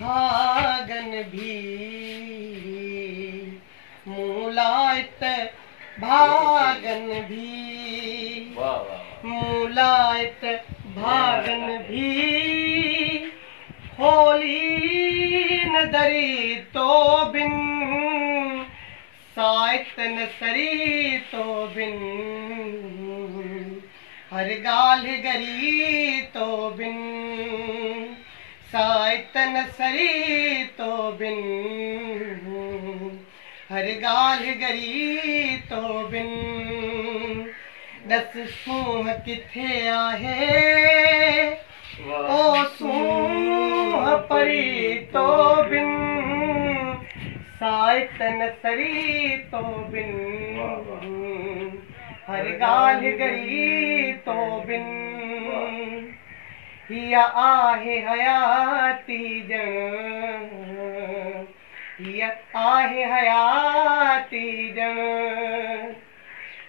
भागन भी मूलायत भागन भी मूलायत भागन भी होली न दरी तो बिन सायत न सरी तो बिन हर गाल गरी तो बिन सायत न सरी तो बिन हर गाल गरी तो बिन दस सूंह किथे आहे ओ सूंह परी तो बिन सायत न सरी तो बिन हर गाल गरी तो बिन हिया आहे हयाती जन हिया आहे हयाती जन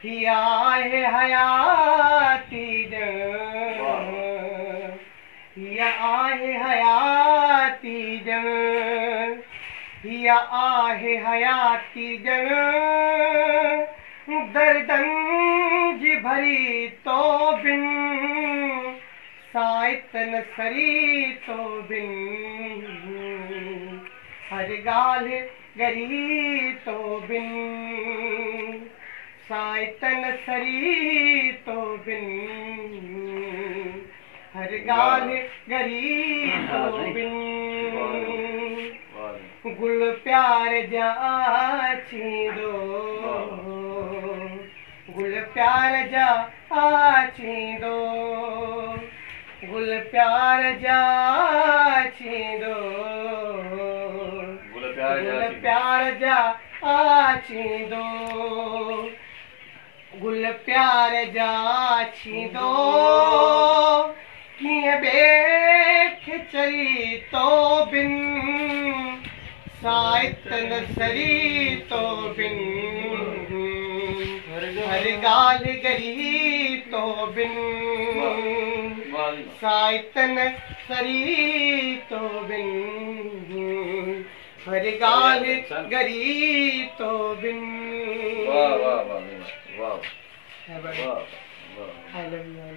हिया आहे हयाती जन हिया आहे हयाती जन हिया आहे हयाती जन दर्दन जी भरी तो बिन सायत न सरी तो बिन हर गाल गरी तो बिन सायत न सरी तो बिन हर गाल गरी तो बिन गुल प्यार जा छींदो गुल प्यार जा छींदो गुल प्यार जा छींदो गुल प्यार जा छींदो गुल प्यार जा छींदो कीअं बेख चरी तो बिन सायत न सरी तो बिन हर गाल गरी तो बिन सायत न सरी तो बिन हर गाल गरी तो बिन I love you.